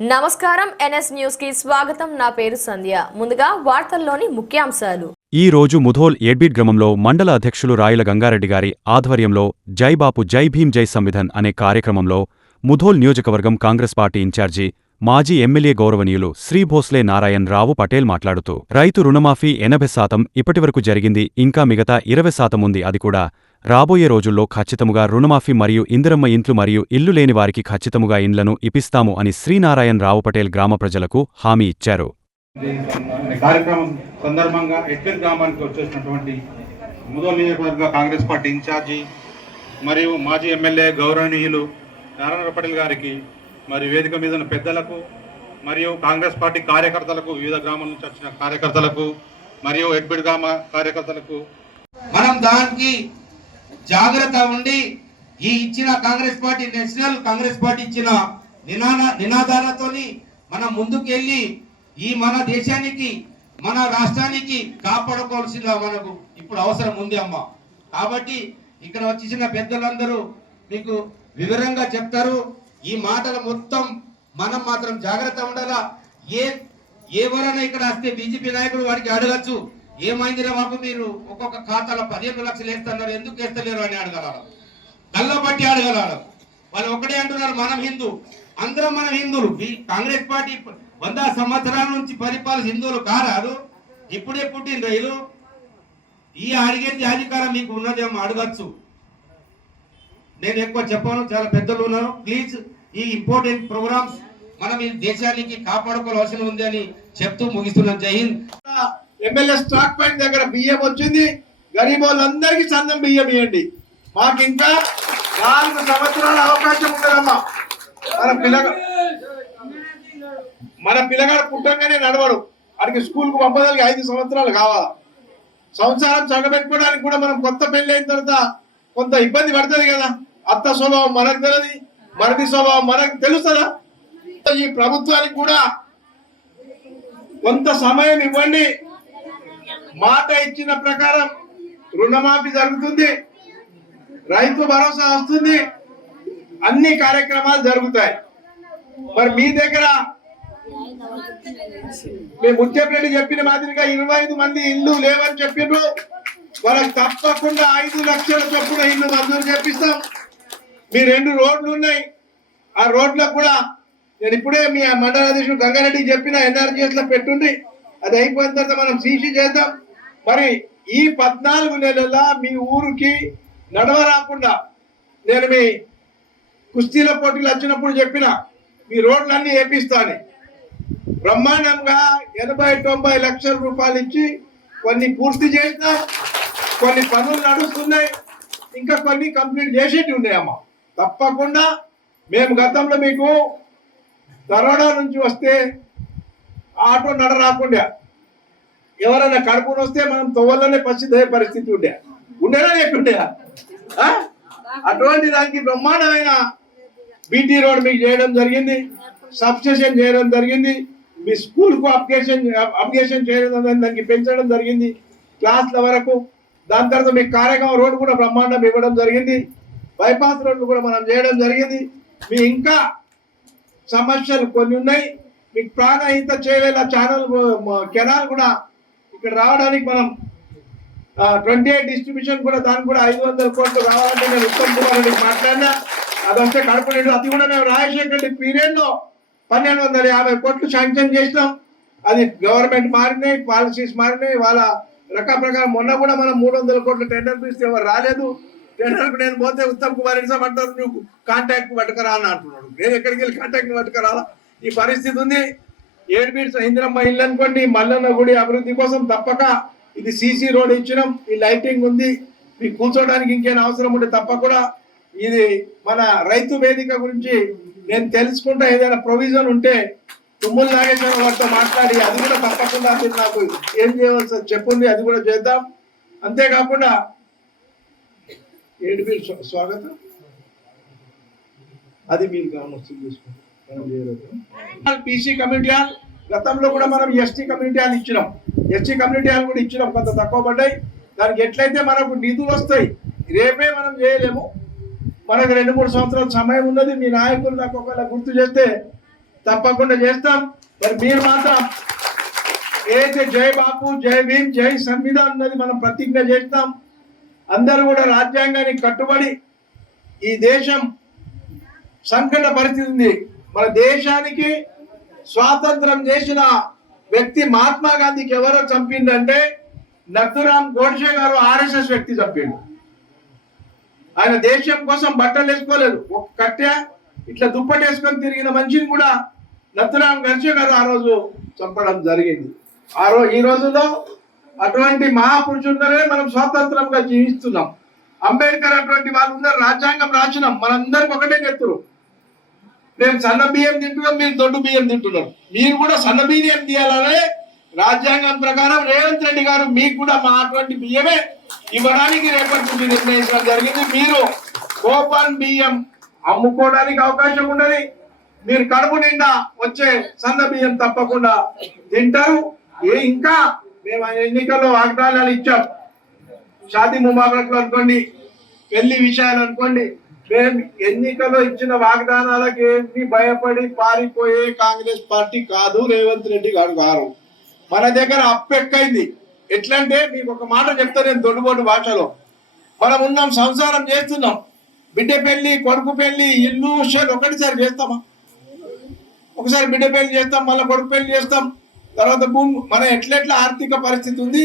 నమస్కారం ఎన్ఎస్ న్యూస్కి స్వాగతం. నా పేరు సంధ్య. ముందుగా వార్తల్లోని ముఖ్యాంశాలు. ఈ రోజు ముధోల్ ఎడ్బీడ్ గ్రామంలో మండల అధ్యక్షులు రాయల గంగారెడ్డి గారి ఆధ్వర్యంలో జై బాపు జై భీం జై సంవిధాన్ అనే కార్యక్రమంలో ముధోల్ నియోజకవర్గం కాంగ్రెస్ పార్టీ ఇన్ఛార్జి మాజీ ఎమ్మెల్యే గౌరవనీయులు శ్రీ భోస్లే నారాయణ్ రావు పటేల్ మాట్లాడుతూ రైతు రుణమాఫీ ఎనభై శాతం ఇప్పటివరకు జరిగింది ఇంకా మిగతా ఇరవై శాతం ఉంది అది కూడా రాబోయే రోజుల్లో ఖచ్చితముగా రుణమాఫీ మరియు ఇందిరమ్మ ఇంట్లు మరియు ఇల్లు లేని వారికి ఖచ్చితముగా ఇండ్లను ఇప్పిస్తాము అని శ్రీనారాయణ్ రావు పటేల్ గ్రామ ప్రజలకు హామీ ఇచ్చారు. ఈ కార్యక్రమం సందర్భంగా ఎట్వెల్ గ్రామానికి వచ్చేసినటువంటి ముదో నియోజకవర్గ కాంగ్రెస్ పార్టీ ఇన్ఛార్జి మరియు మాజీ ఎమ్మెల్యే గౌరవనీయులు నారాయణ పటేల్ గారికి మరి వేదిక మీద ఉన్న పెద్దలకు మరియు కాంగ్రెస్ పార్టీ కార్యకర్తలకు వివిధ గ్రామాల నుంచి వచ్చిన కార్యకర్తలకు మరియు ఎడ్బిడ్ గ్రామ కార్యకర్తలకు మనం దానికి జాగ్రత్త ఉండి ఈ ఇచ్చిన Congress party national Congress party ఇచ్చిన నినాద నినాదాలతోని మనం ముందుకెళ్ళి ఈ మన దేశానికి మన రాష్ట్రానికి కాపాడుకోవాల్సిన మనకు ఇప్పుడు అవసరం ఉంది అమ్మ. కాబట్టి ఇక్కడ వచ్చిన పెద్దలందరూ మీకు వివరంగా చెప్తారు. ఈ మాటలు మొత్తం మనం మాత్రం జాగ్రత్త ఉండాలా? ఏ ఎవరైనా ఇక్కడ వస్తే బీజేపీ నాయకుడు వాడికి అడగచ్చు. ఏమైందిరా బాబు మీరు? ఒక్కొక్క ఖాతాలో పదిహేను లక్షలు వేస్తున్నారు ఎందుకు వేస్తలేరు అని అడగలరు కళ్ళ బట్టి అడగలరు వాళ్ళు ఒకటే అంటున్నారు మనం హిందూ. అందరం మనం హిందువులు. ఈ కాంగ్రెస్ పార్టీ వంద సంవత్సరాల నుంచి పరిపాలన హిందువులు కారారు ఇప్పుడే పుట్టిన రైలు ఈ అడిగేది అధికారం మీకు ఉన్నదేమో అడగచ్చు. నేను ఎక్కువ చెప్పాను చాలా పెద్దలు ఉన్నారు. ప్లీజ్ ఈ ఇంపార్టెంట్ ప్రోగ్రామ్స్ మనం ఈ దేశానికి కాపాడుకోవాల్సిన ఉంది అని చెప్తూ ముగిస్తున్నాం జై హింద్. ఎమ్మెల్యే స్టాక్ పాయింట్ దగ్గర బియ్యం వచ్చింది. గరీబ్ వాళ్ళందరికీ చందం బియ్యం ఇవ్వండి. మాకు ఇంకా నాలుగు సంవత్సరాల అవకాశం ఉండదమ్మా మన పిల్లగా మన పిల్లగాడు పుట్టంగానే నడవడు. వాడికి స్కూల్కు పంపదానికి ఐదు సంవత్సరాలు కావాలా? సంసారం చక్కబెట్టుకోవడానికి కూడా మనం కొత్త పెళ్ళి అయిన తర్వాత కొంత ఇబ్బంది పడుతుంది కదా. అత్త స్వభావం మనకు తెలియదు. మరది స్వభావం మనకు తెలుస్తుందా? ఈ ప్రభుత్వానికి కూడా కొంత సమయం ఇవ్వండి. మాట ఇచ్చిన ప్రకారం రుణమాఫీ జరుగుతుంది. రైతు భరోసా వస్తుంది. అన్ని కార్యక్రమాలు జరుగుతాయి. మరి మీ దగ్గర మేము ముత్యపల్లి చెప్పిన మాదిరిగా ఇరవై ఐదు మంది ఇల్లు లేవని చెప్పిండ్రు వాళ్ళకి తప్పకుండా ఐదు లక్షల చొప్పున ఇల్లు మంజూరు చేపిస్తాం. మీ రెండు రోడ్లు ఉన్నాయి. ఆ రోడ్లకు కూడా నేను ఇప్పుడే మీ మండల గంగారెడ్డికి గంగారెడ్డి చెప్పిన ఎన్ఆర్జీఎస్లో పెట్టుండి అది అయిపోయిన తర్వాత మనం సీసీ చేద్దాం. మరి ఈ పద్నాలుగు నెలల మీ ఊరికి నడవ రాకుండా నేను మీ కుస్తీల పోటీలు వచ్చినప్పుడు చెప్పిన మీ రోడ్లన్నీ వేపిస్తాను బ్రహ్మాండంగా ఎనభై తొంభై లక్షల రూపాయలు ఇచ్చి కొన్ని పూర్తి చేసినా కొన్ని పనులు నడుస్తున్నాయి ఇంకా కొన్ని కంప్లీట్ చేసేటి ఉన్నాయమ్మా. తప్పకుండా మేము గతంలో మీకు కరోనా నుంచి వస్తే ఆటో నడ రాకుండా ఎవరైనా కడుపుని వస్తే మనం తొవ్వలోనే పసిదే పరిస్థితి ఉండే? ఉండేనా లేకుండే? అటువంటి దానికి బ్రహ్మాండమైన బీటీ రోడ్ మీకు చేయడం జరిగింది సబ్స్టేషన్ చేయడం జరిగింది మీ స్కూల్కు అప్లికేషన్ అప్లికేషన్ చేయడం దానికి పెంచడం జరిగింది క్లాస్ల వరకు. దాని తర్వాత మీ కార్యక్రమం రోడ్ కూడా బ్రహ్మాండం ఇవ్వడం జరిగింది బైపాస్ రోడ్లు కూడా మనం చేయడం జరిగింది. మీ ఇంకా సమస్యలు కొన్ని ఉన్నాయి. మీకు ప్రాణహిత చేయలేదు ఛానల్ కెనాల్ కూడా ఇక్కడ రావడానికి మనం ట్వంటీ ఎయిట్ డిస్ట్రిబ్యూషన్ కూడా దానికి కూడా ఐదు వందల కోట్లు రావాలంటే నేను ఉత్తమ్ కుమార్ రెడ్డికి మాట్లాడినా. అది వస్తే కడపలేదు అది కూడా మేము రాజశేఖర్ రెడ్డి పీరియడ్లో పన్నెండు వందల యాభై కోట్లు శాంక్షన్ చేసినాం. అది గవర్నమెంట్ మారినాయి పాలసీస్ మారినాయి. వాళ్ళ రక ప్రకారం మొన్న కూడా మనం మూడు వందల కోట్ల టెండర్ పిలిస్తే ఎవరు రాలేదు. టెండర్కు నేను పోతే ఉత్తమ్ కుమార్ రెడ్డి అంటారు నువ్వు కాంటాక్ట్ పట్టుకరా అని అంటున్నాడు. నేను ఎక్కడికి వెళ్ళి కాంటాక్ట్ పట్టుకరాలా? ఈ పరిస్థితి ఉంది. ఏడు ఇందిరమ్మ ఇల్లు అనుకోండి మల్లన్న గుడి అభివృద్ధి కోసం తప్పక ఇది సీసీ రోడ్ ఇచ్చినాం ఈ లైటింగ్ ఉంది మీకు కూర్చోడానికి ఇంకేం అవసరం ఉంటే తప్పకుండా ఇది మన రైతు వేదిక గురించి నేను తెలుసుకుంటా ఏదైనా ప్రొవిజన్ ఉంటే తుమ్ములు నాగేశ్వర వారితో మాట్లాడి అది కూడా తప్పకుండా మీరు నాకు ఏం చేయవలసి చెప్పుంది అది కూడా చేద్దాం. అంతేకాకుండా ఏడు స్వాగతం. అది మీరు గమనిస్తుంది చూసుకోండి. పీసీ కమ్యూనిటీ హాల్ గతంలో కూడా మనం ఎస్టీ కమ్యూనిటీ హాల్ ఇచ్చినాం. ఎస్టీ కమ్యూనిటీ హాల్ కూడా ఇచ్చినాం కొంత తక్కువ పడ్డాయి. దానికి ఎట్లయితే మనకు నిధులు వస్తాయి రేపే మనం చేయలేము. మనకు రెండు మూడు సంవత్సరాల సమయం ఉన్నది మీ నాయకులు నాకు ఒకవేళ గుర్తు చేస్తే తప్పకుండా చేస్తాం. మరి మీరు మాత్రం ఏదైతే జై బాపు జై భీమ్ జై సంవిధాన్ అన్నది మనం ప్రతిజ్ఞ చేస్తాం. అందరూ కూడా రాజ్యాంగానికి కట్టుబడి ఈ దేశం సంకట పరిస్థితి ఉంది మన దేశానికి స్వాతంత్రం చేసిన వ్యక్తి మహాత్మా గాంధీకి ఎవరో చంపిందంటే నత్తురామ్ గోడ్సే గారు ఆర్ఎస్ఎస్ వ్యక్తి చంపిండు. ఆయన దేశం కోసం బట్టలు వేసుకోలేదు. ఒక కట్టె ఇట్లా దుప్పటి వేసుకొని తిరిగిన మనిషిని కూడా నత్తురాం గోడ్సే గారు ఆ రోజు చంపడం జరిగింది. ఆ రోజు ఈ రోజులో అటువంటి మహాపురుషులనే మనం స్వాతంత్రంగా జీవిస్తున్నాం. అంబేద్కర్ అటువంటి వాళ్ళు ఉన్నారు రాజ్యాంగం రాసినాం. మనందరికి ఒకటే చెప్తున్నారు మేము సన్న బియ్యం తింటున్నాం మీరు దొడ్డు బియ్యం తింటున్నారు. మీరు కూడా సన్న బియ్యం తీయాలనే రాజ్యాంగం ప్రకారం రేవంత్ రెడ్డి గారు మీకు కూడా మా అటువంటి బియ్యమే ఇవ్వడానికి రేపటి నుంచి నిర్ణయించడం జరిగింది. మీరు కోపాన్ బియ్యం అమ్ముకోవడానికి అవకాశం ఉండదు మీరు కడుపు నిండా వచ్చే సన్న బియ్యం తప్పకుండా తింటారు. ఏ ఇంకా మేము ఆ ఎన్నికల్లో వాగ్దానాలు ఇచ్చాం. షాదీ ముబారక్లు అనుకోండి పెళ్ళి విషయాలు అనుకోండి మేము ఎన్నికలో ఇచ్చిన వాగ్దానాలకు ఏమి భయపడి పారిపోయే కాంగ్రెస్ పార్టీ కాదు రేవంత్ రెడ్డి గారు గారు. మన దగ్గర అప్పెక్కైంది ఎట్లంటే మీకు ఒక మాట చెప్తా నేను దొడ్డుబోటు భాషలో. మనం ఉన్నాం సంసారం చేస్తున్నాం. బిడ్డ పెళ్ళి కొడుకు పెళ్ళి ఇల్లు షేర్ ఒకటిసారి చేస్తామా? ఒకసారి బిడ్డ పెళ్ళి చేస్తాం మళ్ళీ కొడుకు పెళ్ళి చేస్తాం. తర్వాత భూమి మన ఎట్లెట్ల ఆర్థిక పరిస్థితి ఉంది?